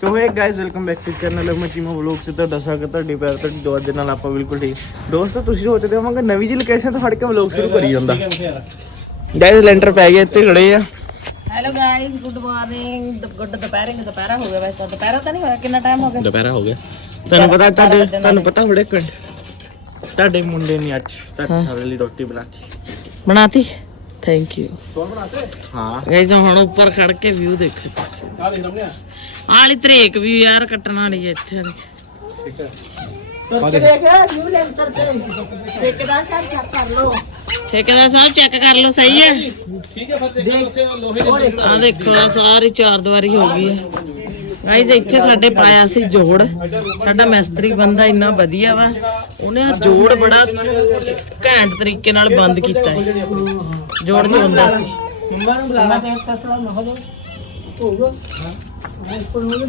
So hi guys welcome back to channel ਮਚੀਮਾ vlog ਸੇ ਤੁਹਾਡਾ ਸਵਾਗਤ ਹੈ ਤੁਹਾਡੀ ਪਿਆਰ ਤੁਹਾਡੀ ਦੁਆ ਦੇ ਨਾਲ ਆਪਾਂ ਬਿਲਕੁਲ ਠੀਕ। ਦੋਸਤੋ ਤੁਸੀਂ ਸੋਚਦੇ ਹੋਵੋਗੇ ਨਵੀਂ ਜਿਹੀ ਲੋਕੇਸ਼ਨ ਤੋਂ ਫੜ ਕੇ ਵਲੌਗ ਸ਼ੁਰੂ ਕਰੀ ਜਾਂਦਾ। ਗਾਇਸ ਲੈਂਟਰ ਪੈ ਗਿਆ ਇੱਥੇ ਖੜੇ ਆ। Hello guys good morning good ਦੁਪਹਿਰਿੰਗ ਦੁਪਹਿਰਾ ਹੋ ਗਿਆ ਵੈਸੇ ਦੁਪਹਿਰਾ ਤਾਂ ਨਹੀਂ ਹੋਇਆ ਕਿੰਨਾ ਟਾਈਮ ਹੋ ਗਿਆ? ਦੁਪਹਿਰਾ ਹੋ ਗਿਆ। ਤੁਹਾਨੂੰ ਪਤਾ ਤੁਹਾਡੇ ਤੁਹਾਨੂੰ ਪਤਾ ਬੜੇ ਕੰਡ ਤੁਹਾਡੇ ਮੁੰਡੇ ਨੇ ਅੱਜ ਤੁਹਾਡੇ ਸਾਰੇ ਲਈ ਰੋਟੀ ਬਣਾਤੀ। ਬਣਾਤੀ? ਥੈਂਕ ਯੂ ਹਾਂ। ਗਾਇਸ ਹੁਣ ਉੱਪਰ ਖੜ ਕੇ ਵਿਊ ਦੇਖੋ ਤੁਸੀਂ। ਆਲੀ ਤਰੇਕ ਵੀ ਯਾਰ ਕੱਟਣ ਵਾਲੀ ਹੈ। ਇੱਥੇ ਦੀ ਠੇਕੇਦਾਰ ਸਾਹਿਬ ਚੈੱਕ ਕਰ ਲਓ। ਸਹੀ ਹੈ? ਆ ਦੇਖੋ ਆ ਸਾਰੀ ਚਾਰ ਦੀਵਾਰੀ ਹੋ ਗਈ ਹੈ। ਗਾਇਜ਼ ਇੱਥੇ ਸਾਡੇ ਪਾਇਆ ਸੀ ਜੋੜ। ਸਾਡਾ ਮਿਸਤਰੀ ਬੰਦਾ ਇੰਨਾ ਵਧੀਆ ਵਾ। ਉਹਨੇ ਆ ਜੋੜ ਬੜਾ ਘੈਂਟ ਤਰੀਕੇ ਨਾਲ ਬੰਦ ਕੀਤਾ ਹੈ ਜੋੜ ਜੋ ਹੁੰਦਾ ਸੀ।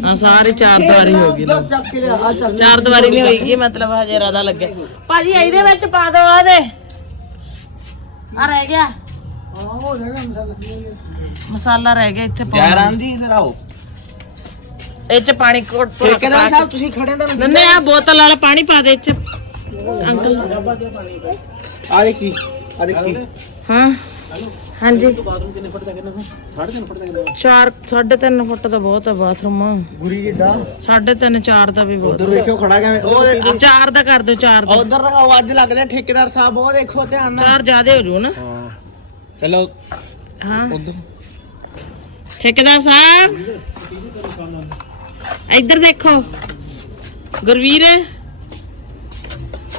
ਆ ਸਾਰੀ ਚਾਰ ਦੀਵਾਰੀ ਹੋ ਗਈ। ਚਾਰ ਦੀਵਾਰੀ ਨਹੀਂ ਹੋਈਗੀ ਮਤਲਬ ਹਜੇ ਰਦਾ ਲੱਗਿਆ। ਭਾਜੀ ਇਹਦੇ ਵਿੱਚ ਪਾ ਦਿਓ ਆਦੇ ਆ ਰਹਿ ਗਿਆ। ਮਸਾਲਾ। ਰਹਿ ਗਿਆ ਇੱਥੇ ਪਾਉਣ। ਜੈਰਾਮ ਜੀ ਇਧਰ ਆਓ। ਇਹ ਚ ਪਾਣੀ ਕੋਟ ਠੇਕੇਦਾਰ ਸਾਹਿਬ ਤੁਸੀਂ ਖੜੇ ਤਾਂ ਨੰਨੇ ਆ ਬੋਤਲ ਵਾਲਾ ਪਾਣੀ ਪਾ ਦੇ ਇਹ ਚ ਅੰਕਲ। ਆ ਦੇ ਕੀ ਆ ਦੇ ਕੀ। ਹਾਂ। ਹਾਂਜੀ। 4 3.5 ਫੁੱਟ ਦਾ ਬਹੁਤ ਹੈ ਬਾਥਰੂਮ। ਗੁਰੀ ਜਿੱਡਾ 3.5 4 ਦਾ ਵੀ ਬਹੁਤ ਉਧਰ ਵੇਖਿਓ ਖੜਾ ਕਿਵੇਂ। ਉਹ 4 ਦਾ ਕਰ ਦਿਓ 4 ਦਾ। ਉਧਰ ਦਾ ਆਵਾਜ਼ ਲੱਗ ਰਿਹਾ ਠੇਕੇਦਾਰ ਸਾਹਿਬ ਉਹ ਦੇਖੋ ਧਿਆਨ ਨਾਲ। 4 ਜ਼ਿਆਦੇ ਹੋ ਜੂ ਨਾ। ਹਾਂ। ਚਲੋ। ਹਾਂ। ਉਧਰ। ਠੇਕੇਦਾਰ ਸਾਹਿਬ। ਇੱਧਰ ਦੇਖੋ। ਗੁਰਵੀਰ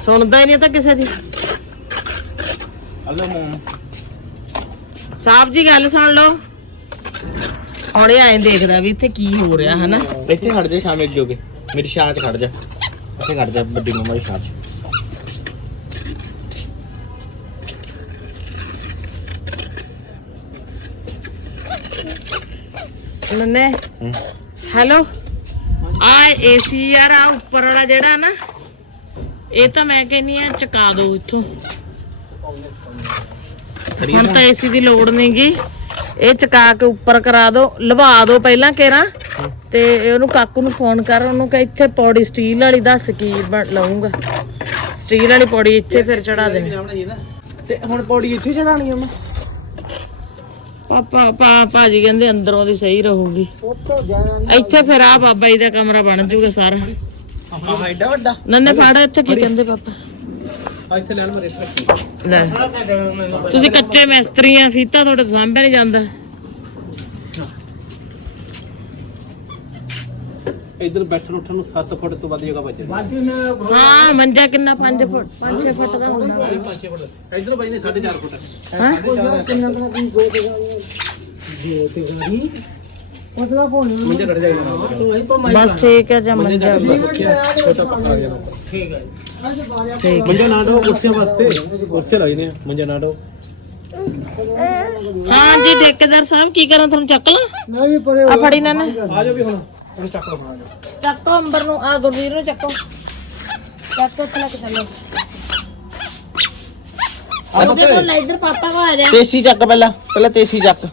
ਸੁਣਦਾ ਹੀ ਨਹੀਂ ਤਾਂ ਕਿਸੇ ਦੀ। ਹਲੋ ਮੋਮ ਸਾਹਿਬ ਜੀ ਗੱਲ ਸੁਣ ਲਓ। ਹੁਣ ਇਹ ਐਂ ਦੇਖਦਾ ਵੀ ਇੱਥੇ ਕੀ ਹੋ ਰਿਹਾ ਹਨਾ? ਇੱਥੇ ਖੜ ਜਾ ਸ਼ਾਮੇ ਜੋਗੇ ਮੇਰੀ ਛਾਂ 'ਚ ਖੜ ਜਾ। ਇੱਥੇ ਖੜ ਜਾ ਵੱਡੀ ਮੰਮਾ ਦੀ ਛਾਂ 'ਚ। ਹੂੰ। ਹੈਲੋ? ਆ ਏਸੀ ਯਾਰ ਆ ਉੱਪਰ ਵਾਲਾ ਜਿਹੜਾ ਨਾ ਇਹ ਤਾਂ ਮੈਂ ਕਹਿੰਨੀ ਆ ਚਕਾ ਦੋ ਇੱਥੋਂ। ਹੁਣ ਤਾਂ ਏਸੀ ਦੀ ਲੋੜ ਨਹੀਂਗੀ ਇਹ ਚਕਾ ਕੇ ਉੱਪਰ ਕਰਾ ਦੋ ਲਵਾ ਦੋ ਪਹਿਲਾਂ ਕੇਰਾ ਤੇ ਉਹਨੂੰ ਕਾਕੂ ਨੂੰ ਫੋਨ ਕਰ ਉਹਨੂੰ ਕਿ ਇੱਥੇ ਪੌੜੀ ਸਟੀਲ ਵਾਲੀ ਦੱਸ ਕੀ ਲਊਂਗਾ। ਸਟੀਲ ਵਾਲੀ ਪੌੜੀ ਇੱਥੇ ਫਿਰ ਚੜਾ ਦੇ ਤੇ ਹੁਣ ਪੌੜੀ ਇੱਥੇ ਚੜਾਣੀ ਆ ਮੈਂ। ਪਾਪਾ ਪਾ ਭਾਜੀ ਕਹਿੰਦੇ ਅੰਦਰੋਂ ਦੀ ਸਹੀ ਰਹੂਗੀ। ਇੱਥੇ ਫਿਰ ਆ ਬਾਬਾ ਜੀ ਦਾ ਕਮਰਾ ਬਣ ਜੂਗਾ ਸਾਰਾ। ਆਹ ਐਡਾ ਵੱਡਾ? ਨੰਨੇ ਫੜ ਇੱਥੇ ਕੀ ਕਹਿੰਦੇ ਪਾਪਾ? ਆ ਇੱਥੇ ਲੈਣ ਮਰੇ ਲੈ। ਤੁਸੀਂ ਕੱਚੇ ਮਿਸਤਰੀ ਆ ਫੀਤਾ ਤੁਹਾਡੇ ਸਾਹਮਣੇ ਨਹੀਂ ਜਾਂਦਾ। ਇੱਧਰ ਬੈਠਣ ਉੱਠਣ ਨੂੰ 7 ਫੁੱਟ ਤੋਂ ਵੱਧ ਜਗ੍ਹਾ ਬਚੇ ਹਾਂ ਮੰਜਾ ਕਿੰਨਾ? 5 ਫੁੱਟ 5-6 ਫੁੱਟ ਦਾ 5 ਫੁੱਟ। ਇੱਧਰ ਬਈ ਨੇ 4.5 ਫੁੱਟ। ਹਾਂ? ਮੁੰਡੇ ਕੱਢ ਜਾਏਗਾ ਬਸ ਠੀਕ ਹੈ ਜਾਂ ਮੰਜਾ ਛੋਟਾ ਪੱਕਾ ਗਿਆ ਠੀਕ ਮੰਜਾ ਨਾ ਡੋ ਕੁਰਸੀਆਂ ਵਾਸਤੇ। ਕੁਰਸੀਆਂ ਲਾਈ ਨੇ ਮੰਜਾ ਨਾ ਡੋ ਹਾਂ ਜੀ ਠੇਕੇਦਾਰ ਸਾਹਿਬ ਕੀ ਕਰਾਂ ਤੁਹਾਨੂੰ ਚੱਕ ਲਾਂ? ਆ ਫੜੀ ਨਾ ਨਾ। ਆ ਜਾਓ ਵੀ ਹੁਣ। ਹੁਣ ਚੱਕ ਲਓ ਆ ਜਾਓ ਚੱਕੋ ਅੰਬਰ ਨੂੰ ਆ ਗੁਰਵੀਰ ਨੂੰ ਚੱਕੋ। ਚੱਕੋ ਉੱਥੇ ਲੈ ਕੇ ਚੱਲੋ। ਉਹਦੇ ਕੋਲ ਲੈ ਇੱਧਰ ਪਾਪਾ ਕੋ ਆ ਜਾ। ਤੇਸੀ ਚੱਕ ਪਹਿਲਾਂ ਪਹਿਲਾਂ ਤੇਸੀ ਚੱਕ।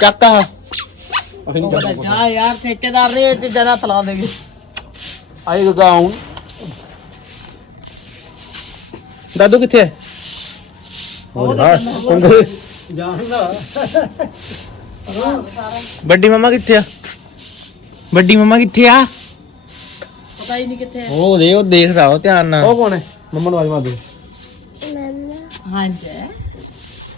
ਚੱਕ ਆ ਜਾ ਯਾਰ ਠੇਕੇਦਾਰ ਨੇ ਇਹ ਚੀਜ਼ਾਂ ਦਾ ਤਲਾ ਦੇਗੇ ਆਏ ਗਾਉਂ ਦਾਦੂ ਕਿੱਥੇ ਹੈ? ਵੱਡੀ ਮਮਾ ਕਿੱਥੇ ਆ? ਵੱਡੀ ਮਮਾ ਕਿੱਥੇ ਆ? ਪਤਾ ਹੀ ਨਹੀਂ ਕਿੱਥੇ ਉਹ ਦੇ ਉਹ ਦੇਖ ਰਹਾ ਧਿਆਨ ਨਾਲ। ਉਹ ਕੌਣ ਹੈ? ਮੰਮਾ ਨੂੰ ਆਵਾਜ਼ ਮਾਰ ਦੇ ਹਾਂਜੀ।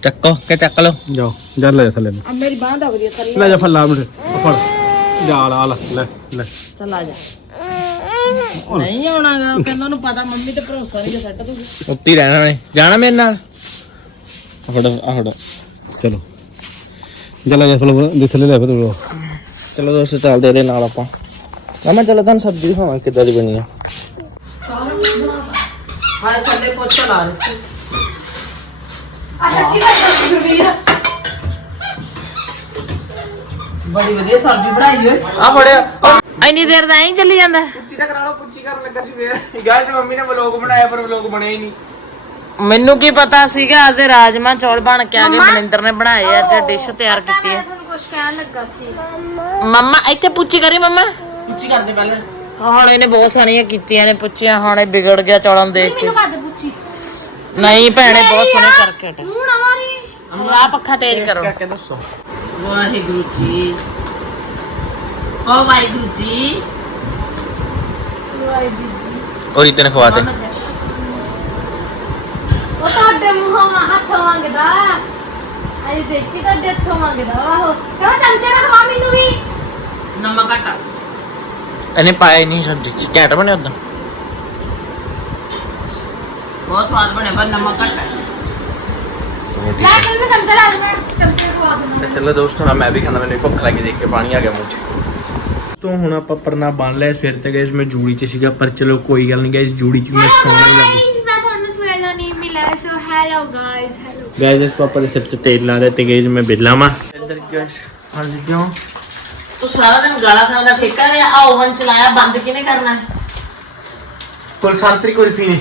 ਚੱਕੋ ਕਿ ਚੱਕ ਲਓ। ਜਾਓ ਜਾ ਲੈ ਥੱਲੇ ਆ ਮੇਰੀ ਬਾਂਹ ਦਾ ਵਧੀਆ ਥੱਲੇ ਲੈ ਜਾ ਫੱਲਾ ਮਿੰਟ ਫੜ। ਜਾ ਲਾ ਲੈ ਲੈ ਲੈ। ਚੱਲ ਆ ਜਾ। ਨਹੀਂ ਆਉਣਾਗਾ ਕਹਿੰਦਾ ਉਹਨੂੰ ਪਤਾ ਮੰਮੀ ਤੇ ਭਰੋਸਾ ਨਹੀਂ ਸੈੱਟ ਤੂੰ ਉੱਤੀ ਰਹਿਣਾ ਨੇ ਜਾਣਾ ਮੇਰੇ ਨਾਲ? ਆ ਫੜ ਆ ਫੜ। ਚਲੋ। ਜਲਾ ਜਾ ਫਲ ਦੇ ਥੱਲੇ ਲੈ ਫਿਰ ਚਲੋ ਦੋਸਤੋ ਚੱਲਦੇ ਇਹਦੇ ਨਾਲ ਆਪਾਂ। ਮਾਮਾ ਚਲੋ ਤੁਹਾਨੂੰ ਸਬਜ਼ੀ ਦਿਖਾਵਾਂ ਕਿੱਦਾਂ ਦੀ ਬਣੀ ਆ। ਹਾਂ ਥੱਲੇ ਪੋਚਾ ਲਾ ਰਹੀ ਬੜੀ ਵਧੀਆ ਸਬਜ਼ੀ ਬਣਾਈ ਓਏ। ਆ ਫੜਿਆ। ਇੰਨੀ ਦੇਰ ਦਾ ਐਂ ਚੱਲੀ ਜਾਂਦਾ। ਪੁੱਛੀ ਦਾ ਕਰਾ ਲਓ ਪੁੱਛੀ ਕਰਨ ਲੱਗਾ ਸੀ ਫੇਰ। ਗੱਲ ਚ ਮੰਮੀ ਨੇ ਵਲੋਗ ਬਣਾਇਆ ਪਰ ਵਲੋਗ ਬਣਿਆ ਹੀ ਨਹੀਂ। ਮੈਨੂੰ ਕੀ ਪਤਾ ਸੀਗਾ ਅੱਜ ਰਾਜਮਾ ਚੌਲ ਬਣ ਕੇ ਆ ਗਏ ਮਨਿੰਦਰ ਨੇ ਬਣਾਏ ਅੱਜ ਡਿਸ਼ ਤਿਆਰ ਕੀਤੀ ਹੈ ਤੁਹਾਨੂੰ ਕੁਝ ਕਹਿਣ ਲੱਗਾ ਸੀ। ਮੰਮਾ ਇੱਥੇ ਪੁੱਛੀ ਕਰੀ ਮੰਮਾ। ਉੱਚੀ ਕਰਦੇ ਪਹਿਲਾਂ। ਹੁਣ ਇਹਨੇ ਬਹੁਤ ਸਾਰੀਆਂ ਕੀਤੀਆਂ ਨੇ ਪੁੱਛਿਆ ਹੁਣ ਇਹ ਵਿਗੜ ਗਿਆ ਚੌਲਾਂ ਨੂੰ ਦੇਖ ਕੇ। ਮੈਨੂੰ ਦੇ ਪੁੱਛੀ। ਨਹੀਂ ਭੈਣੇ ਬਹੁਤ ਸੋਹਣੇ ਕਰਕੇ ਹਟੇ ਹੁਣ ਆਵਾਰੀ ਆ ਪੱਖਾ ਤੇਜ਼ ਕਰੋ। ਕੇ ਦੱਸੋ। ਵਾਹਿਗੁਰੂ ਜੀ। ਓ ਵਾਹਿਗੁਰੂ ਜੀ। ਔਰ ਇਤਨੇ ਖਵਾਤੇ ਉਹ ਤੁਹਾਡੇ ਮੂੰਹੋਂ ਮਾ ਹੱਥ ਮੰਗਦਾ। ਅਜੇ ਦੇਖੀ ਤੁਹਾਡੇ ਹੱਥੋਂ ਮੰਗਦਾ ਵਾ ਉਹ। ਕਹਿੰਦਾ ਚਮਚੇ ਨਾਲ ਖਵਾ ਮੈਨੂੰ ਵੀ। ਨਮਕ ਘਟਾ ਇਹਨੇ ਪਾਇਆ ਹੀ ਨਹੀਂ ਸਬਜ਼ੀ ਚ। ਘੈਂਟ ਬਣਿਆ ਉਦਾਂ ਬਹੁਤ ਸਵਾਦ ਬਣਿਆ ਪਰ ਨਮਕ ਘਟਾ ਲੈ ਕੇ ਮੈਂ ਚਮਚੇ ਲਾ ਦੇ ਚਮਚੇ ਖਵਾ ਦੇਣਾ ਤੇ ਚਲੋ ਦੋਸਤੋ ਨਾ ਮੈਂ ਵੀ ਖਾਂਦਾ ਮੈਨੂੰ ਭੁੱਖ ਲੱਗੀ ਦੇਖ ਕੇ ਪਾਣੀ ਆ ਗਿਆ ਮੂੰਹ 'ਚ। ਤੋਂ ਹੁਣ ਆਪਾਂ ਪਰਨਾ ਬੰਨ ਲਿਆ ਸਵੇਰ ਤੇ ਗਏ ਮੈਂ ਜੂੜੀ 'ਚ ਸੀਗਾ ਪਰ ਚਲੋ ਕੋਈ ਗੱਲ ਨਹੀਂ ਗਾਇਸ ਜੂੜੀ 'ਚ ਮੈਂ ਹੀ ਲੱਗਦਾ ਮੈਂ ਤੁਹਾਨੂੰ ਸਵੇਰ ਦਾ ਨਹੀਂ ਮਿਲਿਆ so hello guys hello guys ਇਸ ਪਾਪਾ ਦੇ ਸਿਰ 'ਚ ਤੇਲ ਲਾ ਦੇ ਤੇ ਗਾਇਸ ਮੈਂ ਬਿੱਲਾ ਮਾ ਇੱਧਰ ਗਾਇਸ ਹਾਂਜੀ ਕਿਉਂ? ਤੂੰ ਸਾਰਾ ਦਿਨ ਗਾਲਾਂ ਖਾਣ ਦਾ ਠੇਕਾ ਲਿਆ ਆ ਓਵਨ ਚਲਾਇਆ ਬੰਦ ਕਿਹਨੇ ਕਰਨਾ? ਹੈ? ਕੁਲ ਸੰਤਰੀ ਕੁਲਫੀ ਨੇ।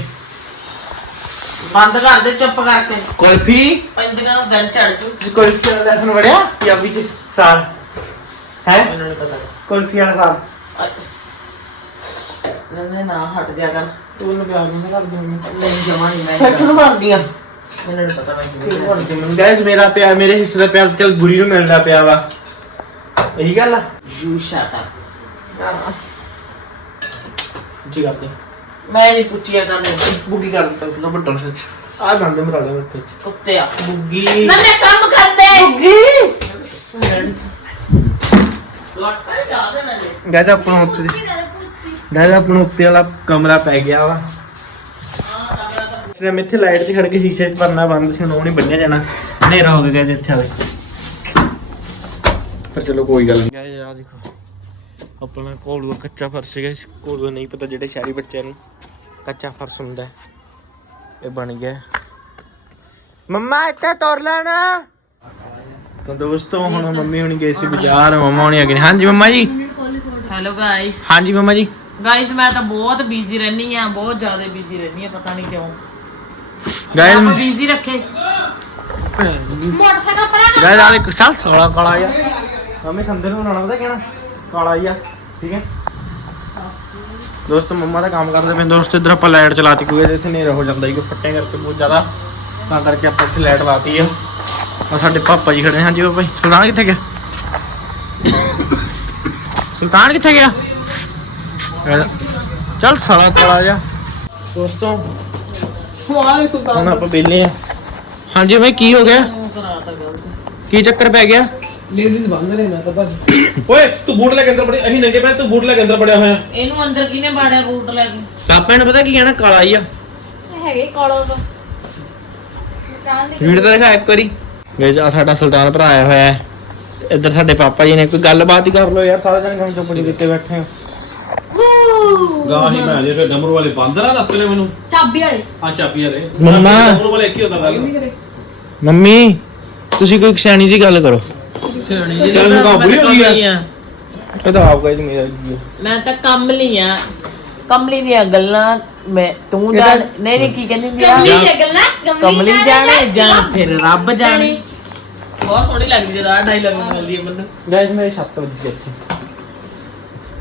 ਬੰਦ ਕਰ ਦੇ ਚੁੱਪ ਕਰਕੇ। ਕੁਲਫੀ? ਪੈਂਦੀਆਂ ਨੂੰ ਦਿਨ ਚੜ ਜੂ। ਕੁਲਫੀ ਦਾ ਲੈਸਨ ਵੜਿਆ ਪੰਜਾਬੀ 'ਚ ਸਾਲ। ਹੈ? ਮੈਨੂੰ ਨਹੀਂ ਪਤਾ। ਕੁਲਫੀ ਵਾਲਾ ਸਾਲ। ਨੰਨੇ ਨਾ ਹਟ ਜਾ ਕਰ। ਤੂੰ ਨੂੰ ਪਿਆਰ ਨਹੀਂ ਕਰਦੀ ਮੈਂ ਨਹੀਂ ਜਮਾ ਨਹੀਂ ਮੈਂ। ਫਿਰ ਕਿਉਂ ਮਾਰਦੀਆਂ ਮੈਨੂੰ ਨਹੀਂ ਪਤਾ ਮੈਂ ਕਿਵੇਂ ਗਾਇਸ ਮੇਰਾ ਪਿਆਰ ਮੇਰੇ ਹਿੱਸੇ ਦਾ ਪਿਆਰ ਕੱਲ ਗੁਰੀ ਨੂੰ ਮਿਲਦਾ ਪਿਆ ਵਾ। ਇਹੀ ਗੱਲ ਆ? ਯੂ ਸ਼ਟ ਅਪ ਜੀ ਕਰਦੇ ਮੈਂ ਨਹੀਂ ਪੁੱਛਿਆ ਕਰਨੇ ਬੁੱਗੀ ਕਰ ਦਿੱਤਾ ਤੂੰ ਵੱਡਾ ਸੱਚ ਆ ਗੰਦ ਮਰਾ ਲੈ ਮੇਰੇ ਤੇ ਕੁੱਤੇ ਆ। ਬੁੱਗੀ। ਨੰਨੇ ਕੰਮ ਕਰਦੇ। ਬੁੱਗੀ। ਲੋਟਾ ਯਾਦ ਹੈ ਨਾ ਜੀ ਗਾਇਸ ਆਪਣਾ ਉੱਤੇ। ਪੁੱਛੀ ਕਰ ਪੁੱਛੀ। ਗਾਇਸ ਆਪਣਾ ਉੱਤੇ ਵਾਲਾ ਕਮਰਾ ਪੈ ਗਿਆ ਵਾ। ਫਿਰ ਮੈਂ ਇੱਥੇ ਲਾਈਟ 'ਚ ਖੜ ਕੇ ਸ਼ੀਸ਼ੇ 'ਚ ਭਰਨਾ ਬੰਦ ਸੀ ਹੁਣ ਉਹ ਨਹੀਂ ਬੰਨਿਆ ਜਾਣਾ। ਹਨੇਰਾ ਹੋ ਗਿਆ ਗਾਇਸ ਇੱਥੇ ਆਵੇ ਪਰ ਚਲੋ ਕੋਈ ਗੱਲ ਨਹੀਂ। ਗਾਇਸ ਆ ਦੇਖੋ। ਆਪਣਾ ਕੋਲੂਆ ਕੱਚਾ ਫਰਸ਼ ਹੈ ਗਾਇਸ ਕੋਲੂਆ ਨਹੀਂ ਪਤਾ ਜਿਹੜੇ ਸ਼ਹਿਰੀ ਬੱਚਿਆਂ ਨੂੰ ਕੱਚਾ ਫਰਸ਼ ਹੁੰਦਾ। ਇਹ ਬਣ ਗਿਆ। ਮੰਮਾ ਇੱਥੇ ਤੋੜ ਲੈਣਾ। ਤਾਂ ਦੋਸਤੋ ਹੁਣ ਮੰਮੀ ਹੁਣੀ ਗਏ ਸੀ ਬਾਜ਼ਾਰ ਮੰਮਾ ਹੁਣੀ ਆ ਗਏ ਨੇ। ਹਾਂਜੀ ਮੰਮਾ ਜੀ। ਹੈਲੋ ਗਾਇਸ ਹਾਂਜੀ ਮੰਮਾ ਜੀ। ਗਾਇਸ ਮੈਂ ਤਾਂ ਬਹੁਤ ਬਿਜ਼ੀ ਰਹਿਣੀ ਆ ਬਹੁਤ ਜ਼ਿਆਦਾ ਬਿਜ਼ੀ ਰਹਿਣੀ ਆ ਪਤਾ ਨਹੀਂ ਕਿਉਂ। ਗਾਇਸ ਆਪਾਂ ਬਿਜ਼ੀ ਰੱਖੇ। ਮੋਟਰਸਾਈਕਲ ਪਰਾਂ ਗਾਇਸ ਆ ਦੇਖ ਸਾਲ ਸਾਲਾ ਕਾਲਾ ਆ ਮੰਮੀ ਸੰਦੇ ਨੂੰ ਬਣਾਉਣਾ ਪਤਾ ਕਹਿਣਾ ਕਾਲਾ ਹੀ ਆ ਠੀਕ ਹੈ? ਦੋਸਤੋ ਮੰਮਾ ਦਾ ਕੰਮ ਕਰਦੇ ਪਏ ਦੋਸਤੋ ਇਧਰ ਆਪਾਂ ਲਾਈਟ ਚਲਾਤੀ ਕਿਉਂਕਿ ਇੱਥੇ ਹਨੇਰਾ ਹੋ ਜਾਂਦਾ ਹੀ ਕੋ ਫੱਟੇ ਕਰਕੇ ਬਹੁਤ ਜ਼ਿਆਦਾ। ਤਾਂ ਕਰਕੇ ਆਪਾਂ ਇੱਥੇ ਲਾਈਟ ਲਾਤੀ ਆ। ਆ ਸਾਡੇ ਪਾਪਾ ਜੀ ਖੜੇ ਪਾਪਾ ਜੀ ਸੁਲਤਾਨ ਕਿੱਥੇ ਗਿਆ? ਸੁਲਤਾਨ ਕਿੱਥੇ ਗਿਆ? ਚੱਲ ਸਾਲਾ ਕਾਲਾ ਜਾ ਦੋਸਤੋ ਹੁਣ ਆਪਾਂ ਬੇਲੇ ਆ। ਹਾਂਜੀ ਮੈਂ ਕੀ ਹੋ ਗਿਆ? ਕਰਾਤਾ ਗਲਤ ਕੀ ਚੱਕਰ ਪੈ ਗਿਆ? ਲੇਡੀਜ਼ ਬੰਦ ਨੇ ਨਾ ਤਾਂ ਭਾਜੀ। ਓਏ ਤੂੰ ਬੂਟ ਲੈ ਕੇ ਅੰਦਰ ਬੜਿਆ ਅਸੀਂ ਨੰਗੇ ਪੈ ਤੂੰ ਬੂਟ ਲੈ ਕੇ ਅੰਦਰ ਬੜਿਆ ਹੋਇਆ। ਇਹਨੂੰ ਅੰਦਰ ਕਿਹਨੇ ਬਾੜਿਆ ਬੂਟ ਲੈ ਕੇ? ਕਾਪੇ ਨੂੰ ਪਤਾ ਕੀ ਕਹਿਣਾ? ਕਾਲਾ ਹੀ ਆ। ਹੈਗੇ ਕਾਲੋ ਤੋਂ ਕਾਂ ਦੇ ਵੀਡੀਓ ਤਾਂ ਦਿਖਾ ਇੱਕ ਵਾਰੀ। ਗਾਇਸ ਆ ਸਾਡਾ ਸੁਲਤਾਨ ਭਰਾ ਆਇਆ ਹੋਇਆ ਹੈ। ਇੱਧਰ ਸਾਡੇ ਪਾਪਾ ਜੀ ਨੇ ਕੋਈ ਗੱਲਬਾਤ ਹੀ ਕਰ ਲਓ ਯਾਰ ਸਾਰਾ ਦਿਨ ਕੰਮ ਚੁੱਪ ਕੀਤੇ ਬੈਠੇ ਹੋ। ਹੂ ਗਾਹੀ ਮੈਂ ਜੇ ਡਮਰੂ ਵਾਲੇ ਬਾਂਦਰ ਆ ਦੱਸ ਲੈ ਮੈਨੂੰ। ਚਾਬੀ ਵਾਲੇ। ਆ ਚਾਬੀ ਵਾਲੇ। ਮੰਮਾ। ਡਮਰੂ ਵਾਲੇ ਕੀ ਹੁੰਦਾ ਗੱਲ। ਮੰਮੀ ਤੁਸੀਂ ਕੋਈ ਸਿਆਣੀ ਜੀ ਗੱਲ ਕਰੋ। ਸਿਆਣੀ ਚੱਲ ਮੁਕਾ ਬੁਰੀ ਹੋ ਗਈ ਆ। ਇਹ ਤਾਂ ਆਪ ਗਾਇਸ ਮੇਰਾ ਜੀ। ਹੈ। ਮੈਂ ਤਾਂ ਕਮਲੀ ਆ। ਕਮਲੀ ਦੀਆਂ ਗੱਲਾਂ ਮੈਂ ਤੂੰ ਜਾਣ ਨਹੀਂ ਨਹੀਂ ਕੀ ਕਹਿੰਦੀ ਹੁੰਦੀ ਆ? ਕਮਲੀ ਦੇ ਗੱਲਾਂ ਕਮਲੀ ਜਾਣੇ ਜਾਣ ਫਿਰ ਰੱਬ ਜਾਣੇ। ਬਹੁਤ ਸੋਹਣੀ ਲੱਗਦੀ ਜਦ ਆ ਡਾਇਲੌਗ ਮਿਲਦੀ ਹੈ ਮੈਨੂੰ। ਗਾਇਸ ਮੇਰੇ ਛੱਤ ਵੱਜੀ ਇੱਥੇ।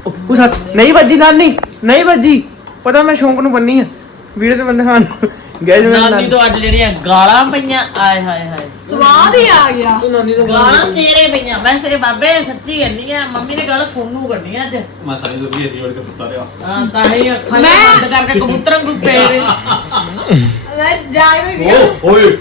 ਉਹ ਸੱਚ ਨਹੀਂ ਵੱਜੀ ਨਾਨੀ ਨਹੀਂ ਵੱਜੀ। ਪਤਾ ਮੈਂ ਸ਼ੌਂਕ ਨੂੰ ਬੰਨੀ ਆ ਵੀਡੀਓ ਤੇ ਬੰਦੇ ਖਾਨ ਗਾਇਸ ਮੈਂ ਨਾਨੀ ਤੋਂ ਅੱਜ ਜਿਹੜੀਆਂ ਗਾਲਾਂ ਪਈਆਂ ਆਏ ਹਾਏ ਹਾਏ। ਸਵਾਦ ਹੀ ਆ ਗਿਆ। ਨਾਨੀ ਤੋਂ ਗਾਲਾਂ ਤੇਰੇ ਪਈਆਂ। ਮੈਂ ਤੇਰੇ ਬਾਬੇ ਸੱਚੀ ਕਹਿੰਦੀ ਆ ਮੰਮੀ ਨੇ ਗਾਲਾਂ ਸੋਨੂੰ ਕੱਢੀਆਂ ਅੱਜ। ਮੈਂ ਤਾਂ ਇਹ ਵੀ ਹਰੀ ਵੜ ਕੇ ਸੁੱਤਾ ਰਿਹਾ। ਹਾਂ ਤਾਂ ਹੀ ਅੱਖਾਂ ਬੰਦ ਕਰਕੇ ਕਬੂਤਰਾਂ ਨੂੰ ਪੇੜੇ ਮੈਂ ਜਾਗ ਨਹੀਂ ਓਏ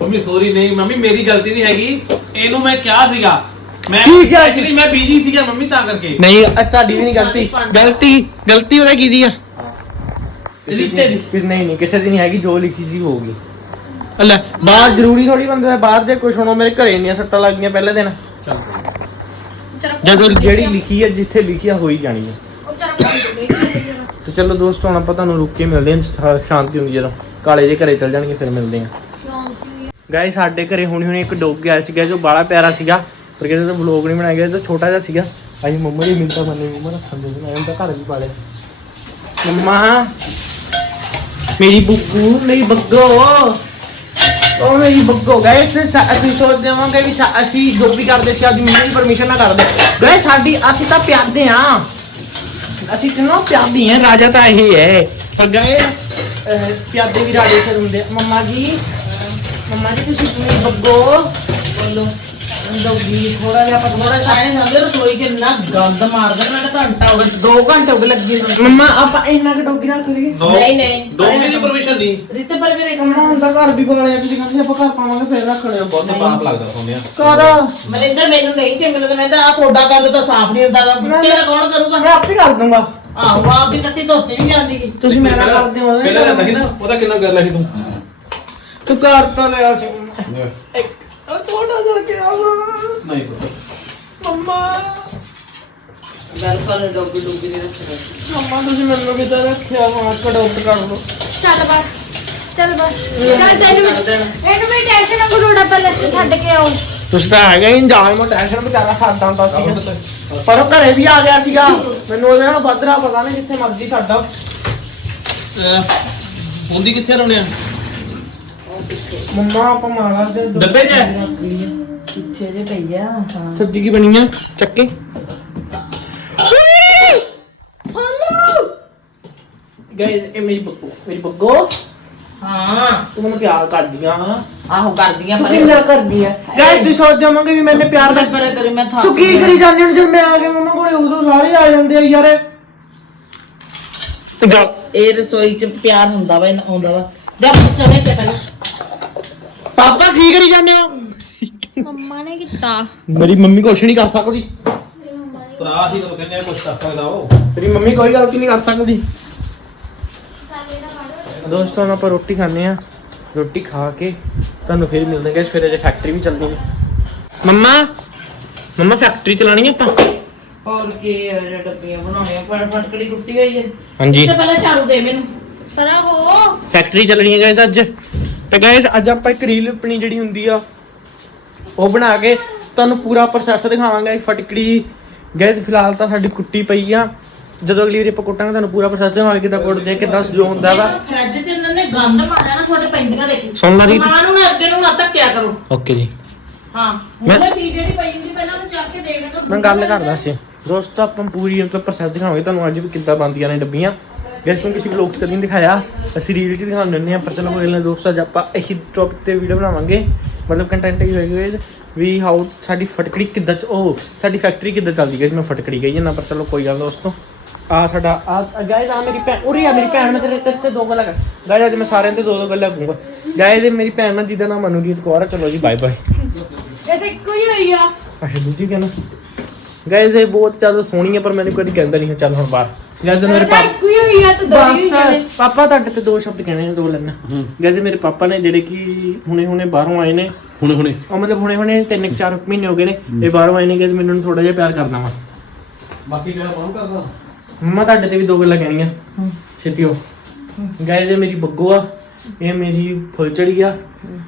ਮੰਮੀ ਸੌਰੀ ਨਹੀਂ ਮੰਮੀ ਮੇਰੀ ਗਲਤੀ ਨਹੀਂ ਹੈਗੀ। ਇਹਨੂੰ ਮੈਂ ਕਿਹਾ ਸੀਗਾ ਮੈਂ ਕੀ ਕਿਹਾ ਸੀ? ਐਕਚੁਅਲੀ ਮੈਂ ਬਿਜ਼ੀ ਸੀਗਾ ਮੰਮੀ ਤਾਂ ਕਰਕੇ। ਨਹੀਂ ਇਹ ਤੁਹਾਡੀ ਵੀ ਨਹੀਂ ਗਲਤੀ। ਗਲਤੀ ਗਲਤੀ ਉਹਦਾ ਕੀ ਦੀ ਆ? ਲਿੱਤੇ ਦੀ ਕਿ ਨਹੀਂ ਨਹੀਂ ਕਿਸੇ ਦੀ ਨਹੀਂ ਹੈਗੀ ਜੋ ਲਿਖੀ ਸੀ ਹੋਊਗੀ ਅੱਲਾ। ਬਾਹਰ ਜ਼ਰੂਰੀ ਥੋੜੀ ਬੰਦੇ ਦਾ ਬਾਹਰ ਜੇ ਕੁਝ ਸੁਣੋ ਮੇਰੇ ਘਰੇ ਇੰਨੀਆਂ ਸੱਟਾਂ ਲੱਗ ਗਈਆਂ ਪਹਿਲੇ ਦਿਨ। ਚੱਲ। ਜਦੋਂ ਜਿਹੜੀ ਲਿਖੀ ਹੈ ਜਿੱਥੇ ਲਿਖੀ ਆ ਹੋਈ ਜਾਣੀ ਹੈ ਉਹ ਤੇ ਚਲੋ ਦੋਸਤੋ ਹੁਣ ਆਪਾਂ ਤੁਹਾਨੂੰ ਰੁੱਕ ਕੇ ਮਿਲਦੇ ਹਾਂ ਸ਼ਾ- ਸ਼ਾਂਤੀ ਹੁੰਦੀ ਜਦੋਂ। ਕਾਲੇ ਜੇ ਘਰੇ ਚਲ ਜਾਣਗੇ ਫਿਰ ਮਿਲਦੇ ਹਾਂ। ਸ਼ੌਂਕੀ ਗਾਇਸ ਸਾਡੇ ਘਰੇ ਹੁਣੀ ਹੁਣੀ ਇੱਕ ਡੋਗ ਗਿਆ ਸੀਗਾ ਜੋ ਬਾਲਾ ਪਿਆਰਾ ਸੀਗਾ। ਪਰ ਕਿਸੇ ਦਾ ਵਲੌਗ ਨਹੀਂ ਬਣਾਇਆ ਗਿਆ ਜੋ ਛੋਟਾ ਜਿਹਾ ਸੀਗਾ। ਅਸੀਂ ਮੰਮਾ ਦੀ ਮਿੰਤਾ ਮੰਨੇ ਮੰਮਾ ਰੱਖਣ ਦੇ ਮੈਂ ਉਹਦਾ ਘਰ ਵੀ ਪਾਲਿਆ ਮੰਮਾ, ਮੇਰੀ ਬੁੱਕੂ ਮੇਰੀ ਬੱਗੋ। ਉਹ ਮੇਰੀ ਬੱਗੋ। ਗਾਇਸ ਅਸੀਂ ਸੋਚਦੇ ਹਾਂ ਵੀ ਸਾ- ਅਸੀਂ ਜੋ ਵੀ ਕਰਦੇ ਸੀ ਆਦੀ ਮੰਮੀ ਪਰਮਿਸ਼ਨ ਨਾਲ ਕਰਦੇ। ਗਏ ਸਾਡੀ, ਅਸੀਂ ਤਾਂ ਪਿਆਦੇ ਆ। ਅਸੀਂ ਕਿੰਨਾ ਪਿਆਦੀ ਹੈ ਰਾਜਾ ਤਾਂ ਇਹ ਹੈ। ਪਰ ਗਏ ਪਿਆਦੇ ਵੀ ਰਾਜੇ ਸੇ ਹੁੰਦੇ ਆ। ਮੰਮਾ ਜੀ ਮੰਮਾ ਜੀ, ਤੁਸੀਂ ਕਿਵੇਂ ਬੱਗੋ। ਬੋਲੋ। ਡੋਗੀ ਥੋੜਾ ਜਿਹਾ ਆਪਾਂ ਥੋੜਾ ਟਾਈਮ ਨਾਲ ਰਸੋਈ 'ਚ ਇੰਨਾ ਗੰਦ ਮਾਰਦਾ ਨਾ ਘੰਟਾ ਹੋ ਗਿਆ 2 ਘੰਟੇ ਹੋ ਗਏ ਲੱਗੀ ਨੂੰ। ਮੰਮਾ ਆਪਾਂ ਇੰਨਾ ਕਿ ਡੋਗੀ ਰੱਖ ਲਈਏ। ਨਹੀਂ ਨਹੀਂ। ਡੋਗੀ ਦੀ ਪਰਮਿਸ਼ਨ ਨਹੀਂ। ਰਿਤੇ ਪਰ ਮੇਰੇ ਕਮਰਾ ਹੁੰਦਾ ਘਰ ਵੀ ਪਾਲਿਆ ਤੁਸੀਂ ਕਹਿੰਦੇ ਆਪਾਂ ਘਰ ਪਾਵਾਂਗੇ ਫਿਰ ਰੱਖ ਲਿਓ। ਬਹੁਤ ਪਾਪ ਲੱਗਦਾ ਸੋਨਿਆ। ਕਾਦਾ ਮਨਿੰਦਰ ਮੈਨੂੰ ਨਹੀਂ ਚੰਗਾ ਲੱਗਦਾ ਮੈਂ ਤਾਂ ਆ ਤੁਹਾਡਾ ਕੰਮ ਤਾਂ ਸਾਫ਼ ਨਹੀਂ ਹੁੰਦਾ ਗਾ ਤੇਰਾ ਕੌਣ ਕਰੂਗਾ? ਮੈਂ ਆਪੇ ਕਰ ਦੂੰਗਾ। ਆਹੋ ਆਪ ਦੀ ਕੱਟੀ ਧੋਤੀ ਨਹੀਂ ਜਾਂਦੀ ਗੀ। ਤੁਸੀਂ ਮੇਰਾ ਕਰਦੇ ਹੋ ਪਹਿਲਾਂ ਲੈਂਦਾ ਸੀ ਨਾ ਉਹਦਾ ਕਿੰਨਾ ਕਰ ਲਿਆ ਸੀ ਤੂੰ? ਤੂੰ ਘਰ ਤਾਂ ਲਿਆ ਸੀ। ਇੱਕ ਆ ਥੋੜਾ ਜਿਹਾ ਗਿਆ ਵਾ ਪੁੱਤ। ਮੰਮਾ। ਬਿਲਕੁਲ ਡੋਗੀ ਡੋਗੀ ਨਹੀਂ ਰੱਖਣਾ ਮੰਮਾ ਤੁਸੀਂ ਮੈਨੂੰ ਵੀ ਤਾਂ ਰੱਖਿਆ ਵਾ ਕਡੋਟ ਕਰ ਲਓ। ਚੱਲ ਬਾਹਰ ਚੱਲ ਬਾਹਰ ਚੱਲ ਤੈਨੂੰ ਦੇਣਾ। ਇਹਨੂੰ ਵੀ ਟੈਨਸ਼ਨ ਨਾ ਕਰੋ ਡੱਬਾ ਲੈ ਕੇ ਛੱਡ ਕੇ ਆਓ। ਤੁਸੀਂ ਤਾਂ ਹੈਗਾ ਹੀ ਜਾਣ ਮੈਂ ਟੈਨਸ਼ਨ ਵਿਚਾਰਾ ਸਾਡਾ ਹੁੰਦਾ ਸੀ ਪਰ ਉਹ ਘਰੇ ਵੀ ਆ ਗਿਆ ਸੀਗਾ। ਮੈਨੂੰ ਉਹਦੇ ਨਾਲ ਵੱਧਰਾ ਪਤਾ ਨਹੀਂ ਜਿੱਥੇ ਮਰਜ਼ੀ ਸਾਡਾ ਹੁੰਦੀ ਕਿੱਥੇ ਰੋਣਿਆ? ਮੰਮਾ ਆਪਾਂ ਮਾਲਾ ਦੇ ਦੋ- ਡੱਬੇ 'ਚ ਹੈ? ਪਿੱਛੇ ਜੇ ਪਈ ਆ ਹਾਂ। ਸਬਜ਼ੀ ਕੀ ਬਣੀ ਆ? ਚੱਕੇ। ਗਾਇਸ ਇਹ ਮੇਰੀ ਬੱਗੋ ਮੇਰੀ ਬੱਗੋ ਹਾਂ। ਤੂੰ ਮੈਨੂੰ ਪਿਆਰ ਕਰਦੀਆਂ ਆ। ਆਹੋ ਕਰਦੀਆਂ ਤੂੰ ਪਰ ਕਿੰਨਾ ਕਰਦੀ ਆ? ਗਾਇਸ ਤੁਸੀਂ ਸੋਚ ਜਾਵਾਂਗੇ ਵੀ ਮੈਨੇ ਪਿਆਰ ਦਾ ਪਰ ਕਰੇ ਮੈਂ ਥੱਕ ਤੂੰ ਕੀ ਕਰੀ ਜਾਂਦੀ ਹੁਣ ਜਦ ਮੈਂ ਆ ਗਿਆ? ਮੰਮਾ ਕੋਲੇ ਉਦੋਂ ਸਾਰੇ ਆ ਜਾਂਦੇ ਆ ਯਾਰ। ਤੇ ਗੱਲ ਇਹ ਰਸੋਈ 'ਚ ਪਿਆਰ ਹੁੰਦਾ ਵਾ ਇਹਨਾਂ- ਆਉਂਦਾ ਵਾ। ਜਾ ਚਲੇ ਕੇ ਪਹਿਲਾਂ। ਪਾਪਾ ਕੀ ਕਰੀ ਜਾਂਦੇ ਹੋ? ਮੰਮਾ ਨੇ ਕੀਤਾ। ਮੇਰੀ ਮੰਮੀ ਕੁਛ ਨਹੀਂ ਕਰ ਸਕਦੀ। ਭਰਾ ਸੀ ਤਾਂ ਕਹਿੰਦੇ ਕੁਝ ਕਰ ਸਕਦਾ ਉਹ। ਤੇਰੀ ਮੰਮੀ ਕੋਈ ਗਲਤੀ ਨਹੀਂ ਕਰ ਸਕਦੀ? ਦੋਸਤੋ ਹੁਣ ਆਪਾਂ ਰੋਟੀ ਖਾਣੇ ਆ ਰੋਟੀ ਖਾ ਕੇ ਤੁਹਾਨੂੰ ਫਿਰ ਮਿਲਦੇ ਹਾਂ ਫਿਰ ਅਜੇ ਫੈਕਟਰੀ ਵੀ ਚੱਲਦੀ ਹੈ। ਮੰਮਾ ਮੰਮਾ ਫੈਕਟਰੀ ਚਲਾਣੀ ਹੈ ਆਪਾਂ? ਹੋਰ ਕੀ ਇਹ ਡੱਬੀਆਂ ਬਣਾਉਣੀਆਂ ਪਰ ਫਟਕੜੀ ਟੁੱਟੀ ਹੋਈ ਹੈ। ਹਾਂਜੀ। ਤੇ ਪਹਿਲਾਂ ਝਾੜੂ ਦੇ ਮੈਨੂੰ। ਪਰਾ ਹੋ। ਫੈਕਟਰੀ ਚੱਲਣੀ ਹੈ ਗਾਇਸ ਅੱਜ। ਤੇ ਗਾਇਸ ਅੱਜ ਆਪਾਂ ਇੱਕ ਰੀਲ ਆਪਣੀ ਜਿਹੜੀ ਹੁੰਦੀ ਆ ਉਹ ਬਣਾ ਕੇ ਤੁਹਾਨੂੰ ਪੂਰਾ ਪ੍ਰੋਸੈਸ ਦਿਖਾਵਾਂਗੇ ਫਟਕੜੀ। ਗਾਇਸ ਫਿਲਹਾਲ ਤਾਂ ਸਾਡੀ ਕੁੱਟੀ ਪਈ ਆ। ਜਦੋਂ ਅਗਲੀ ਵਾਰੀ ਆਪਾਂ ਕੁੱਟਾਂਗੇ ਤੁਹਾਨੂੰ ਪੂਰਾ ਪ੍ਰੋਸੈਸ ਦਿਖਾਵਾਂਗੇ ਕਿੱਦਾਂ ਕੁੱਟਦੇ ਕਿੱਦਾਂ ਸਲੋ ਹੁੰਦਾ ਵਾ। ਫ੍ਰਿਜ 'ਚ ਇਹਨਾਂ ਨੇ ਗੰਦ ਮਾਰਿਆ ਨਾ ਤੁਹਾਡੇ ਪੈਂਦੀਆਂ ਦੇਖੀ। ਸੁਣ ਲਾ ਰੀਤ। ਮਾਂ ਨੂੰ ਨਾ ਅੱਗੇ ਨੂੰ ਨਾ ਧੱਕਿਆ ਕਰੋ। ਓਕੇ ਜੀ। ਹਾਂ ਮੈਂ- ਚੀਜ਼ ਜਿਹੜੀ ਪਈ ਹੁੰਦੀ ਪਹਿਲਾਂ ਉਹਨੂੰ ਚੱਕ ਕੇ ਦੇਖ ਲੈ ਮੈਂ ਗੱਲ ਕਰਦਾ ਸੀ। ਦੋਸਤੋ ਆਪਾਂ ਪੂਰੀ ਮਤਲਬ ਪ੍ਰੋਸੈਸ ਦਿਖਾਵਾਂਗੇ ਤੁਹਾਨੂੰ ਅੱਜ ਵੀ ਕਿੱਦਾਂ ਬਣਦੀਆਂ ਨੇ ਡੱਬੀਆਂ। ਗੈਸ ਨੂੰ ਕਿਸੇ ਵਲੌਗ 'ਚ ਨਹੀਂ ਦਿਖਾਇਆ? ਅਸੀਂ ਰੀਲ 'ਚ ਦਿਖਾਉਂਦੇ ਹੁੰਦੇ ਹਾਂ ਪਰ ਚਲੋ ਕੋਈ ਨਾ ਦੋਸਤੋ ਅੱਜ ਆਪਾਂ ਇਹੀ ਟੌਪਿਕ ਤੇ ਵੀਡੀਓ ਬਣਾਵਾਂਗੇ। ਮਤਲਬ ਕੰਟੈਂਟ ਹੀ ਹੋਏਗਾ ਵੀ ਹਾਊ ਸਾਡੀ ਫਟਕੜੀ ਕਿੱਦਾਂ ਚ ਉਹ ਸਾਡੀ ਫੈਕਟਰੀ ਕਿੱਦਾਂ ਚੱਲਦੀ ਗਈ ਮੈਂ ਫਟਕੜੀ ਗਈ ਨਾ ਪਰ ਚਲੋ ਕੋਈ ਗੱਲ ਦੋਸਤੋ। ਆ ਸਾਡਾ ਆ ਗਾਇਜ਼ ਆ ਮੇਰੀ ਭੈਣ ਉਰੀ ਆ ਮੇਰੀ ਭੈਣ ਮੈਂ ਤੇਰੇ ਤੇ- ਦੋ ਗੱਲਾਂ ਕਰ ਗਾਇਜ਼ ਅੱਜ ਮੈਂ ਸਾਰਿਆਂ ਤੇ ਦੋ ਦੋ ਗੱਲਾਂ ਕਹੂੰਗਾ। ਗਾਇਜ਼ ਇਹ ਮੇਰੀ ਭੈਣ ਨਾਲ ਜਿਹਦਾ ਨਾਮ ਮਨੂਰੀਤ ਕੌਰ ਹੈ ਚਲੋ ਜੀ ਬਾਏ ਬਾਏ ਇਹ ਤੇ ਕੋਈ ਹੋਈ ਆ। ਅੱਛਾ ਦੂਜੀ ਕਹਿੰਦਾ ਗਾਇਜ਼ ਇਹ ਬਹੁਤ ਜ਼ਿਆਦਾ ਸੋਹਣੀ ਹੈ ਪਰ ਮੈਨੂੰ ਕਦੀ ਕਹਿੰਦਾ ਨਹੀਂ ਚੱਲ ਹੁਣ ਬਾਹਰ। ਗਾਇਜ਼ ਮੇਰੇ ਪਾਪਾ ਇੱਕੋ ਹੀ ਹੋਈ ਆ ਤੇ ਦੋ ਹੀ ਹੋਈ ਬਸ ਪਾਪਾ ਤੁਹਾਡੇ ਤੇ ਦੋ ਸ਼ਬਦ ਕਹਿਣੇ ਨੇ ਦੋ ਲੈਣਾ। ਗਾਇਜ਼ ਮੇਰੇ ਪਾਪਾ ਨੇ ਜਿਹੜੇ ਕਿ ਹੁਣੇ ਹੁਣੇ ਬਾਹਰੋਂ ਆਏ ਨੇ। ਹੁਣੇ ਹੁਣੇ। ਉਹ ਮਤਲਬ ਹੁਣੇ ਹੁਣੇ ਤਿੰਨ ਕੁ ਚਾਰ ਮਹੀਨੇ ਹੋ ਗਏ ਨੇ ਇਹ ਬਾਹਰੋਂ ਆਏ ਨੇ ਗਾਇਜ਼ ਮੈਨੂੰ ਥੋੜਾ ਜਿਹਾ ਪਿਆਰ ਕਰਦਾ ਵਾ। ਬਾਕੀ ਜਿਹੜਾ ਕੰਮ ਕਰਦਾ? ਮੰਮਾ ਤੁਹਾਡੇ ਤੇ ਵੀ ਦੋ ਗੱਲਾਂ ਕਹਿਣੀਆਂ। ਛੇਤੀਓ ਗਾਇਜ਼ ਇਹ ਮੇਰੀ ਬੱਗੋ ਆ। ਇਹ ਮੇਰੀ ਫੁੱਲਚੜੀ ਆ।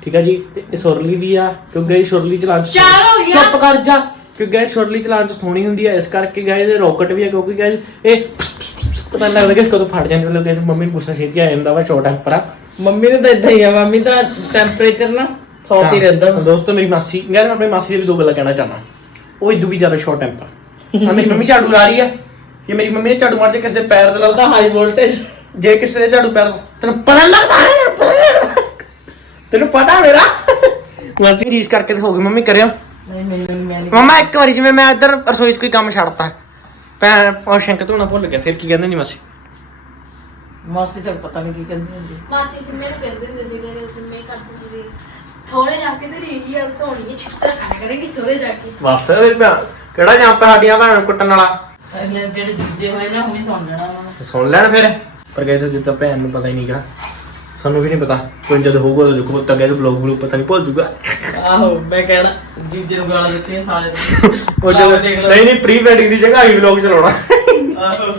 ਠੀਕ ਆ ਜੀ? ਤੇ ਇਹ ਸੁਰਲੀ ਵੀ ਆ। ਕਿਉਂਕਿ ਇਹ ਸੁਰਲੀ ਚਲਾਉਣ ਚ ਚਾਰ ਹੋ ਗਿਆ ਚੁੱਪ ਕਰ ਜਾ। ਕਿਉਂਕਿ ਗਾਇਜ਼ ਸੁਰਲੀ ਚਲਾਉਣ ਚ ਸੋਹਣੀ ਹੁੰਦੀ ਹੈ ਇਸ ਕਰਕੇ ਗਾਇਜ਼ ਇਹ ਰੌਕਟ ਵੀ ਆ ਕਿਉਂਕਿ ਗਾਇਜ਼ ਇਹ ਪਤਾ ਨਹੀਂ ਲੱਗਦਾ ਕਿ ਇਸ ਕਦੋਂ ਫਟ ਜਾਂਦੀ ਮਤਲਬ ਗਾਇਜ਼ ਮੰਮੀ ਨੂੰ ਗੁੱਸਾ ਛੇਤੀ ਆ ਜਾਂਦਾ ਵਾ ਛੋਟਾ ਟੈਂਪਰ ਆ। ਮੰਮੀ ਨੇ ਤਾਂ ਇਦਾਂ ਹੀ ਆ ਮੰਮੀ ਦਾ ਟੈਂਪਰੇਚਰ ਨਾ 100 ਤੇ ਹੀ ਰਹਿੰਦਾ। ਹਾਂ, ਦੋਸਤੋ ਮੇਰੀ ਮਾਸੀ ਗਾਇਜ਼ ਮੈਂ ਆਪਣੀ ਮਾਸੀ ਦੇ ਵੀ ਦੋ ਗੱਲਾਂ ਕਹਿਣਾ ਚਾਹਨਾ ਉਹ ਇਦੋਂ ਵੀ ਜ਼ਿਆਦਾ ਸ਼ਾਰਟ ਟੈਂਪਰ ਆ। ਮੇਰੀ ਮੰਮੀ ਝਾੜੂ ਲਾ ਰਹੀ ਹੈ ਇਹ ਮੇਰੀ ਮੰਮੀ ਨੇ ਝਾੜੂ ਮਾਰ ਕੇ ਕਿਸੇ ਪੈਰ ਤੇ ਲਾਉਂਦਾ ਹਾਈ ਵੋਲਟੇਜ ਜੇ ਕਿਸੇ ਦੇ ਝਾੜੂ ਪੈਰ ਤੈਨੂੰ ਪਤਾ ਨੀ ਹੈ ਨੀ ਲੱਗਦਾ। ਤੈਨੂੰ ਪਤਾ ਮੇਰਾ। ਮਾਸੀ ਰੀਸ ਕਰਕੇ ਦਿਖਾਓਗੇ ਮੰਮੀ ਕਰਿਓ। ਨਹੀਂ ਮੈਨੂੰ ਮੈਂ ਨਹੀਂ ਮੰਮਾ ਇੱਕ ਵਾਰੀ ਜਿਵੇਂ ਮੈਂ ਇੱਧਰ ਰਸੋਈ 'ਚ ਕੋਈ ਕੰਮ ਛੱਡਤਾ ਭੈਣ ਉਹ ਸ਼ੰਕ ਧੋਣਾ ਭੁੱਲ ਗਿਆ ਫਿਰ ਕੀ ਕਹਿੰਦੇ ਨਹੀਂ ਮਾਸੀ? ਮਾਸੀ ਤਾਂ ਪਤਾ ਨਹੀਂ ਕੀ ਕਹਿੰਦੀ ਹੁੰਦੀ। ਮਾਸੀ ਸਿੰਮੇ ਨੂੰ ਕਹਿੰਦੇ ਹੁੰਦੇ ਸੀ ਕਿ ਸਿੰਮੇ ਕਰਦੀ ਸੀ ਥੋੜੇ ਜਾ ਕੇ ਤੇ ਰੀਲੀ ਆ ਧੋਣੀ ਹੈ ਛਿੱਤਰ ਖਾਣਾ ਕਰੇਗੀ ਥੋੜੇ ਜਾ ਕੇ। ਬਸ ਇਹ ਭੈਣ- ਕਿਹੜਾ ਜੰਪ ਸਾਡੀਆਂ ਭੈਣਾਂ ਨੂੰ ਕੁੱਟਣ ਵਾਲਾ? ਅਗਲੇ ਜਿਹੜੇ ਦੂਜੇ ਹੋਏ ਨਾ ਉਹ ਵੀ ਸੁਣ ਲੈਣਾ ਉਹਨਾਂ ਨੇ ਸੁਣ ਲੈਣ ਫਿਰ। ਪਰ ਗਏ ਤਾਂ ਜਿੱਦਾਂ ਭੈਣ ਨੂੰ ਪਤਾ ਹੀ ਨਹੀਂਗਾ ਸਾਨੂੰ ਵੀ ਨਹੀਂ ਪਤਾ ਕੋਈ ਜਦ ਹੋਊਗਾ ਤਾਂ ਦੇਖੋ ਤਾਂ ਗਏ ਬਲੌਗ ਬਲੂ ਪਤਾ ਨਹੀਂ ਭੁੱਲ ਜੂਗਾ ਆਹੋ ਮੈਂ ਕਹਿਣਾ ਜੀਜੇ ਨੂੰ ਗਾਲਾਂ ਦਿੱਤੀਆਂ ਸਾਰੇ। ਉਹ ਜਦ ਨਹੀਂ ਨਹੀਂ ਪ੍ਰੀ ਵੈਡਿੰਗ ਦੀ ਜਗ੍ਹਾ ਹੀ ਵਲੌਗ ਚਲਾਉਣਾ। ਆਹੋ।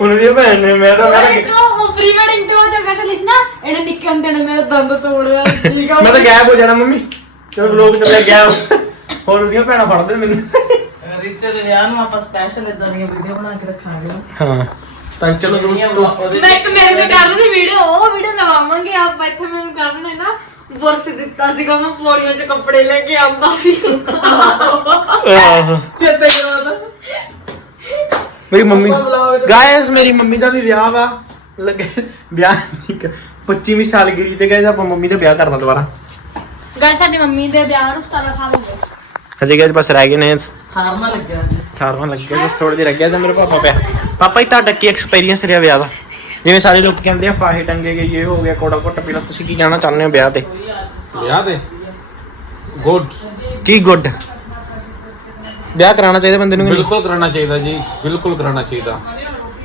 ਹੁਣ ਵੀ ਭੈਣ ਨੇ ਮੈਂ ਤਾਂ ਮੈਂ ਉਹ ਇੱਕ ਉਹ ਪ੍ਰੀ ਵੈਡਿੰਗ ਤੇ ਉਹ ਜਗ੍ਹਾ ਚੱਲੀ ਸੀ ਨਾ ਇਹਨੇ ਨਿੱਕੇ ਹੁੰਦੇ ਨੇ ਮੇਰਾ ਦੰਦ ਤੋੜਿਆ ਠੀਕ ਆ ਮੈਂ ਤਾਂ ਗਾਇਬ ਹੋ ਜਾਣਾ ਮੰਮੀ। ਜਦੋਂ ਵਲੌਗ ਚੱਲਿਆ ਗਾਇਬ। ਹੋਰ ਉਹਦੀਆਂ ਭੈਣਾਂ ਫੜਦੇ ਮੈਨੂੰ। ਰਿੱਤੇ ਦੇ ਵਿਆਹ ਨੂੰ ਆਪਾਂ ਸਪੈਸ਼ਲ ਇਦਾਂ ਦੀਆਂ ਵੀਡੀਓ ਬਣਾ ਕੇ ਰੱਖਾਂਗੇ। ਹਾਂ। ਤਾਂ ਚਲੋ ਦੋਸਤੋ ਮੈਂ ਇੱਕ ਮੇਰੇ ਤੇ ਕਰ ਦੀ ਵੀਡੀਓ ਉਹ ਵੀਡੀਓ ਲਵਾਵਾਂਗੇ ਆਪਾਂ ਇੱਥੇ ਮੈਨੂੰ ਕਰਨ ਨੇ ਨਾ ਬੁਰਸ਼ ਦਿੱਤਾ ਸੀਗਾ ਮੈਂ ਪੌੜੀਆਂ 'ਚ ਕੱਪੜੇ ਲੈ ਕੇ ਆਂਦਾ ਸੀ। ਆਹ। ਚੇਤੇ ਕਰਾ ਦਾ ਮੇਰੀ ਮੰਮੀ ਗਾਇਸ ਮੇਰੀ ਮੰਮੀ ਦਾ ਵੀ ਵਿਆਹ ਵਾ। ਲੱਗੇ ਵਿਆਹ 25ਵੀਂ ਸਾਲ ਗਈ ਤੇ ਗਾਇਸ ਆਪਾਂ ਮੰਮੀ ਦਾ ਵਿਆਹ ਕਰਨਾ ਦੁਬਾਰਾ। ਗਾਇਸ ਸਾਡੀ ਮੰਮੀ ਦੇ ਵਿਆਹ ਨੂੰ 17 ਸਾਲ ਹੋ ਗਏ। ਹਜੇ ਗਾਇਸ ਬਸ ਰਹਿ ਗਏ ਨੇ। ਹਾਰਮਾ ਲੱਗਿਆ 18ਵਾਂ ਲੱਗਿਆ ਜਿਸ ਥੋੜੇ ਜਿਹਾ ਰਹਿ ਗਿਆ ਤੇ ਮੇਰੇ ਪਾਪਾ ਪਿਆ। ਪਾਪਾ ਹੀ ਤੁਹਾਡਾ ਕੀ ਐਕਸਪੀਰੀਅੰਸ ਰਿਹਾ ਵਿਆਹ ਦਾ? ਜਿਵੇਂ ਸਾਰੇ ਲੋਕ ਕਹਿੰਦੇ ਆ ਫਾਹੇ ਟੰਗੇ ਗਏ ਇਹ ਹੋ ਗਿਆ ਕੋੜਾ ਕੋਟਾ ਪੀਲਾ ਤੁਸੀਂ ਕੀ ਕਹਿਣਾ ਚਾਹੁੰਦੇ ਹੋ ਵਿਆਹ ਤੇ? ਵਿਆਹ ਤੇ? ਗੁੱਡ। ਕੀ ਗੁੱਡ? ਵਿਆਹ ਕਰਾਉਣਾ ਚਾਹੀਦਾ ਬੰਦੇ ਨੂੰ ਕਿ ਨਹੀਂ? ਬਿਲਕੁਲ ਕਰਾਉਣਾ ਚਾਹੀਦਾ ਜੀ ਬਿਲਕੁਲ ਕਰਾਉਣਾ ਚਾਹੀਦਾ।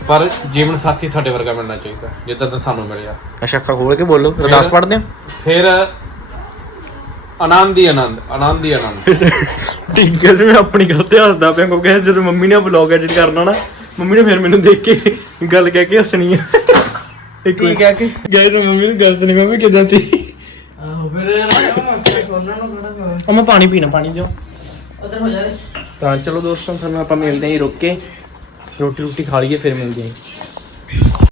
ਪਰ ਜੀਵਨ ਸਾਥੀ ਸਾਡੇ ਵਰਗਾ ਮਿਲਣਾ ਚਾਹੀਦਾ ਜਿੱਦਾਂ ਦਾ ਸਾਨੂੰ ਮਿਲਿਆ। ਅੱਛਾ ਅੱਖਾਂ ਖੋਲ ਕੇ ਬੋਲੋ? ਅਰਦਾਸ ਪੜ੍ਹਦੇ ਹੋ? ਫਿਰ ਆਨੰਦ ਹੀ ਆਨੰਦ ਆਨੰਦ ਹੀ ਆਨੰਦ ਹੈ ਜੀ ਮੈਂ ਆਪਣੀ ਗੱਲ ਤੇ ਹੱਸਦਾ ਪਿਆ ਕਿਉਂਕਿ ਜਦੋਂ ਮੰਮੀ ਨੇ ਵਲੌਗ ਐਡਿਟ ਕਰਨਾ ਨਾ ਮੰਮੀ ਨੇ ਫਿਰ ਮੈਨੂੰ ਦੇਖ ਕੇ ਗੱਲ ਕਹਿ ਕੇ ਹੱਸਣੀ ਹੈ ਇੱਕ ਕੀ ਕਹਿ ਕੇ? ਗਾਇਸ ਮੰਮੀ ਨੂੰ ਗੱਲ ਸੁਣੀ ਮੰਮੀ ਕਿਦਾਂ ਸੀ? ਆਹੋ ਫਿਰ ਉਹਨਾਂ ਨੂੰ ਕਿਹੜਾ ਉਹ ਮੈਂ ਪਾਣੀ ਪੀਣਾ ਪਾਣੀ ਦਿਓ ਉਧਰ ਹੋ ਜਾਵੇ ਤਾਂ ਚਲੋ ਦੋਸਤੋ ਤੁਹਾਨੂੰ ਆਪਾਂ ਮਿਲਦੇ ਹਾਂ ਰੁੱਕ ਕੇ। ਰੋਟੀ ਰੋਟੀ ਖਾ ਲਈਏ ਫਿਰ ਮਿਲਦੇ ਹਾਂ।